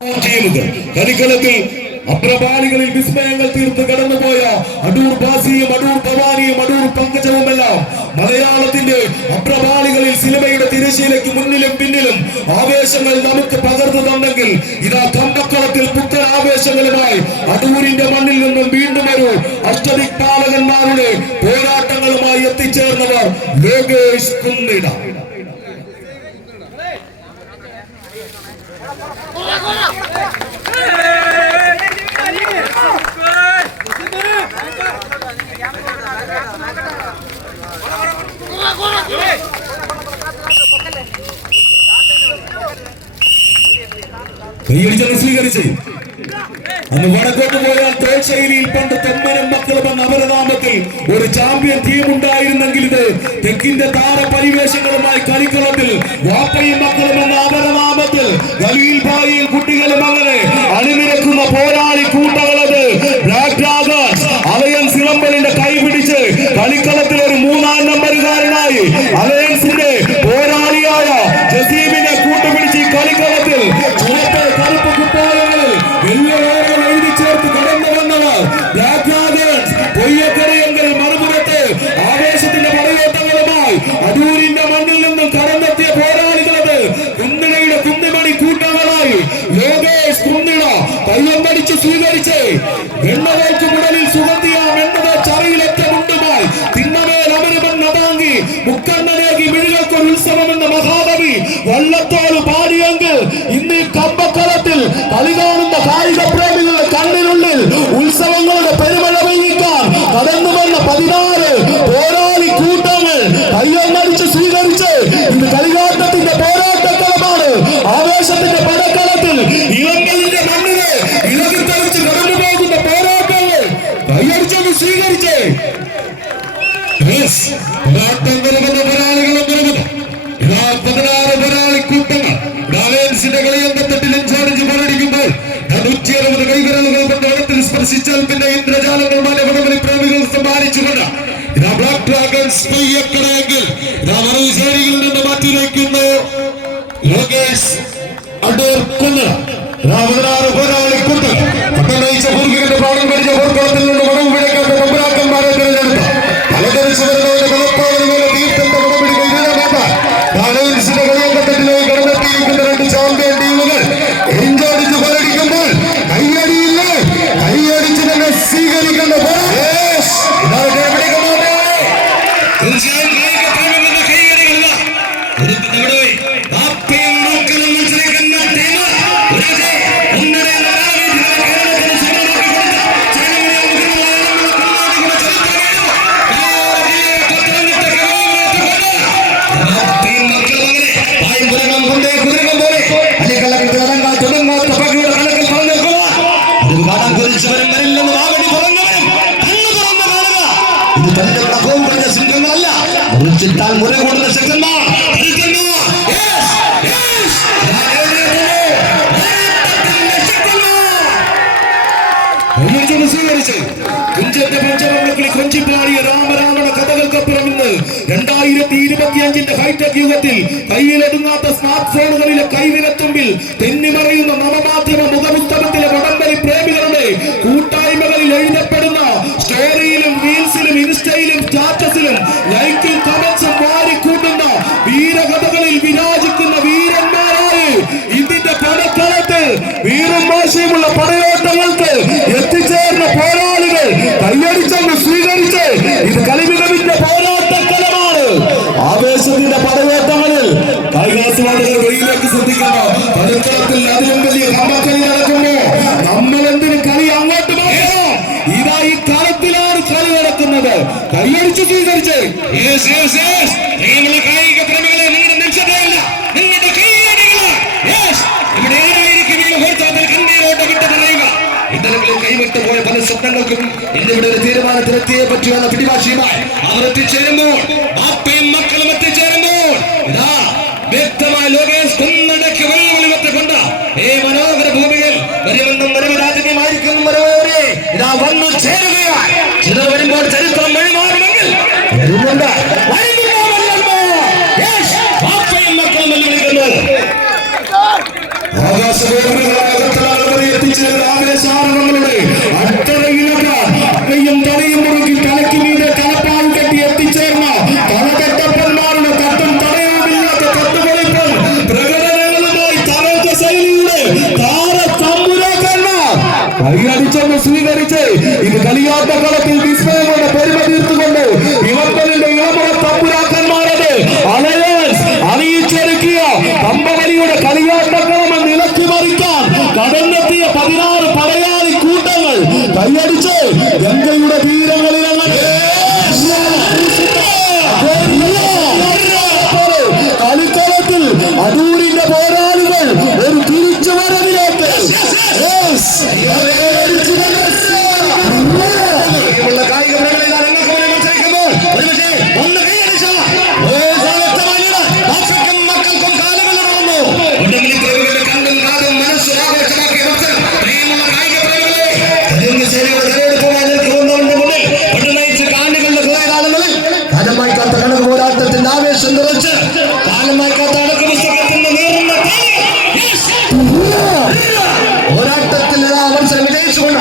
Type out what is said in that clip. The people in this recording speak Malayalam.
കളിക്കളത്തിൽ അപ്രപാളികളിൽ വിസ്മയങ്ങൾ തീർത്ത് കടന്നുപോയ അടൂർ ബാസിയും അടൂർ ഭവാനിയും അടൂർ പങ്കജവുമെല്ലാം മലയാളത്തിന്റെ അപ്രപാളികളിൽ സിനിമയുടെ തിരശീലയ്ക്ക് മുന്നിലും പിന്നിലും ആവേശങ്ങൾ നമുക്ക് പകർന്നു തന്നെങ്കിൽ ഇതാ കമ്പക്കളത്തിൽ പുത്തൻ ആവേശങ്ങളുമായി അടൂരിന്റെ മണ്ണിൽ നിന്നും വീണ്ടും ഒരു അഷ്ടദിക്പാലകന്മാരുടെ പോരാട്ടങ്ങളുമായി എത്തിച്ചേർന്നവർ ലോകേഷ് കുന്നിട. സ്വീകരിച്ച് അന്ന് വടക്കോട്ട് പോയാൽ തോൽശൈലിയിൽ പണ്ട് തെമ്മനും മക്കളും എന്ന അപരനാമത്തിൽ ഒരു ചാമ്പ്യൻ ടീം ഉണ്ടായിരുന്നെങ്കിൽ ഇത് തെക്കിന്റെ താരപരിവേഷങ്ങളുമായി കളിക്കളത്തിൽ വാപ്പയും മക്കളും എന്ന അപരനാമത്തിൽ ഖലീൽ ഭായിയും കുട്ടികളും അങ്ങനെ അണിനിരക്കുന്ന പോരാളി കൂട്ടങ്ങളത് ബ്ലാക്ക് ഡ്രാഗൺസ് അലയൻസ് ഇളമ്പലിന്റെ കൈ പിടിച്ച് കളിക്കളത്തിൽ ഒരു മൂന്നാം നമ്പറുകാരനായി അലയൻസിന്റെ പോരാളിയായ ജസീമിനെ കൂട്ടുപിടിച്ച് ഈ കളിക്കളത്തിൽ ചുവപ്പ് കറുപ്പ് കുപ്പായങ്ങളിൽ വെള്ളയോളം എഴുതി ചേർത്ത് കടന്നു വന്നവർ ബ്ലാക്ക് ഡ്രാഗൺസ് പൊയ്യക്കരയെങ്കിൽ മറുപുറത്ത് ആവേശത്തിന്റെ പടയോട്ടങ്ങളുമായി അടൂരിന്റെ മണ്ണിൽ നിന്നും കടന്നെത്തിയ പോരാളികളത് കുന്നിടയുടെ കുന്നിമണി കൂട്ടങ്ങളായി ലോകേഷ് കുന്നിട കയ്യൊന്നടിച്ച് സ്വീകരിച്ച് വെണ്ണവേൽക്ക് മുടലിൽ സുഗന്ധിയാം എന്നത് ചറിയിലെറ്റ മുണ്ടുമായി തിന്നമേൽ അമരുമെന്ന താങ്കി മുക്കണ്ണനേകി മിഴികൾക്കൊരു ഉത്സവമെന്ന മഹാകവി വള്ളത്തോട് പാടിയെങ്കിൽ ഇന്ന് ഈ കമ്പക്കളത്തിൽ കളി കാണുന്ന കായിക പ്രേമികളുടെ കണ്ണിനുള്ളിൽ ഉത്സവങ്ങളുടെ പെരുമഴ പെയ്യിക്കാൻ കടന്നു വന്ന 16 പോരാളി കൂട്ടങ്ങൾ കയ്യൊന്നടിച്ച് സ്വീകരിച്ച് ഇത് കളികാട്ടത്തിന്റെ പോരാട്ടക്കളമാണ്. ആവേശത്തിന്റെ പടക്കളത്തിൽ ഇളങ്കലിന്റെ മണ്ണിനെ ഇളകിത്തളിച്ച് കടന്നു പോകുന്ന പോരാട്ടങ്ങൾ കയ്യടിച്ചൊന്ന് സ്വീകരിച്ച് പോരാട്ടം വരുമെന്ന പോരാളികളും വരുന്നത് 16 പോരാളി കൂട്ടങ്ങൾ അലയൻസിന്റെ കളിയങ്കത്തട്ടിൽ ഇൻചാർജ് പോരടിക്കുമ്പോൾ 160 കൈവിരലുകൾ കൊണ്ട് അടുത്തിൽ സ്പർശിച്ചാൽ പിന്നെ ഇന്ദ്രജാലങ്ങൾ മലപടമലി പ്രേമികൾ സമ്മാനിച്ചുകൊണ്ട് ഇതാ ബ്ലാക്ക് ഡ്രാഗൺസ് പെയ്യക്കടയെങ്കിൽ ഇതാ മറുശേരിയിൽ നിന്ന് മാറ്റി വയ്ക്കുന്നു ലോകേഷ് അടൂർ കുന്നിട. 16 പോരാളി കൂട്ടങ്ങൾ പട്ടണയിച്ച പൂർവികന്റെ പ്രാണം പഠിച്ച പോർക്കളത്തിൽ നിന്ന് മടങ്ങു പിഴക്കാത്ത തമ്പുരാക്കന്മാരെ തിരഞ്ഞെടുത്ത തലതെറിച്ചു വരുന്നവരുടെ കളപ്പാടുകളെ തീർത്ഥത്തെ മടപിടിക്കുന്ന അലയൻസിന്റെ കളിയങ്കത്തട്ടിലേക്ക് കടന്നെത്തിയിരിക്കുന്ന 2 ചാമ്പ്യൻ ടീമുകൾ എഞ്ചോടിച്ച് പോരടിക്കുമ്പോൾ കൈയടിയില്ലേ കൈയടിച്ച് തന്നെ സ്വീകരിക്കേണ്ട സിംഹങ്ങളല്ല മുറിച്ചിട്ടാൽ മുര കൂടുന്ന ശക്തന്മാർ സ്വീകരിച്ച് കുഞ്ചന്റെ പഞ്ചമംഗളത്തിൽ കൊഞ്ചിപ്പാടിയ രാമരാമണ കഥകൾക്കപ്പുറം ഇന്ന് 2025 ഹൈടെക് യുഗത്തിൽ കയ്യിലെടുങ്ങാത്ത സ്മാർട്ട് ഫോണുകളിലെ കൈവിരത്തുമ്പിൽ തെന്നിമറയുന്ന നവമാധ്യമ മുഖമുത്തമത്തിലെ വടംവലി പ്രേമികളുടെ കൂട്ടായ്മകളിൽ എഴുതപ്പെടുന്ന സ്റ്റോറിയിലും റീൽസിലും ഇൻസ്റ്റയിലും സ്റ്റാറ്റസിലും ലൈക്കും കമന്റ്സും വാരിക്കൂട്ടുന്ന വീരകഥകളിൽ വിരാജിക്കുന്ന വീരന്മാരായി ഇതിന്റെ പടക്കളത്തിൽ വീറും വാശിയുമുള്ള പടയോട്ടങ്ങൾക്ക് എത്തിച്ചേർന്ന പോരാളികൾ കയ്യടിച്ചങ്ങ് സ്വീകരിച്ച് ഇത് കളിമികവിന്റെ പോരാട്ടക്കളമാണ്. ആവേശത്തിന്റെ പടയോട്ടങ്ങളിൽ കായികാസ്വാദകർ വെളിയിലേക്ക് ശ്രദ്ധിക്കുന്ന പടക്കളത്തിൽ അതിലും വലിയ കമ്പക്കളി നടക്കുമ്പോ നമ്മൾ എന്തിന് കളി അങ്ങോട്ട് പോകണം. ഇതാ ഈ കളത്തിലാണ് കളി നടക്കുന്നത്. കയ്യടിച്ച് സ്വീകരിച്ച് കായിക പ്രേമികളെ നിങ്ങളുടെ നിശ്ചയതയല്ല നിങ്ങളുടെ കൈയടികള് ഇവിടെ കണ്ണീരോട്ട് വിട്ട് പറയുക. ഇന്നലെ കൈവിട്ടു പോയ പല സ്വപ്നങ്ങൾക്കും ഇന്നിവിടെ ഒരു തീരുമാനത്തിലെത്തിയേ പറ്റുമെന്ന പിടിവാശിയുമായി അവർ എത്തിച്ചേരുമ്പോൾ ബാപ്പയും മക്കളും എത്തിച്ചേരുമ്പോൾ ഇതാ വ്യക്തമായ ലോകേഷ് കുന്നിടയ്ക്ക് വെല്ലുവിളിവെത്തുകൊണ്ട് ഈ മനോഹര ഭൂമിയിൽ വരുമെന്നും വരവരാജന്യമായിരിക്കും വരവരെ ഇതാ വന്നു ചേരുകയായി. ചിലർ വരുമ്പോൾ ചരിത്രം വഴിമാറുമെങ്കിൽ വരുന്നുണ്ട് ബാപ്പയും മക്കളും വെല്ലുവിളിക്കുന്നു. ആകാശ ചില ആവേശാരവങ്ങളുടെ അട്ടറയിലും തലയും മുറുക്കി തലയ്ക്ക് മീതെ തലപ്പാൽ കെട്ടി എത്തിച്ചേർന്ന തലകെട്ടപ്പന്മാരുടെ തട്ടും തടയാമില്ലാത്ത തട്ടുപൊളിപ്പൻ പ്രകടനങ്ങളുമായി തരംഗ ശൈലിയുടെ താരതമ്പുരാക്കന്മാർ കൈയടിച്ചൊന്ന് സ്വീകരിച്ച് ഇത് കളിയാട്ട കളത്തിൽ വിസ്മയങ്ങളുടെ പെരുമ തീർത്തുകൊണ്ട് ഇവപ്പലിന്റെ ഇളമുറ തമ്പുരാക്കന്മാരത് അലയൻസ് അണിയിച്ചൊരുക്കിയ പമ്പവലിയുടെ കളിയാട്ടക്കളമെന്ന് ഇളക്കി മറിക്കാൻ കടന്നെത്തിയ 16 പടയാളി കൂട്ടങ്ങൾ കൈയടിച്ച് ഗംഗയുടെ തീരങ്ങളിൽ കളിക്കളത്തിൽ അടൂരിന്റെ പോരാളികൾ ഒരു തിരിച്ചുവരവിലേക്ക് കായിക മത്സരിക്കുമ്പോൾ മക്കൾക്കും കാലുകൾ പോരാട്ടത്തിന്റെ ആവേശം നിറച്ച് കാലമായി കാത്ത അടക്ക പുസ്തകത്തിന്റെ പോരാട്ടത്തിൽ മത്സരം വിജയിച്ചുകൊണ്ട്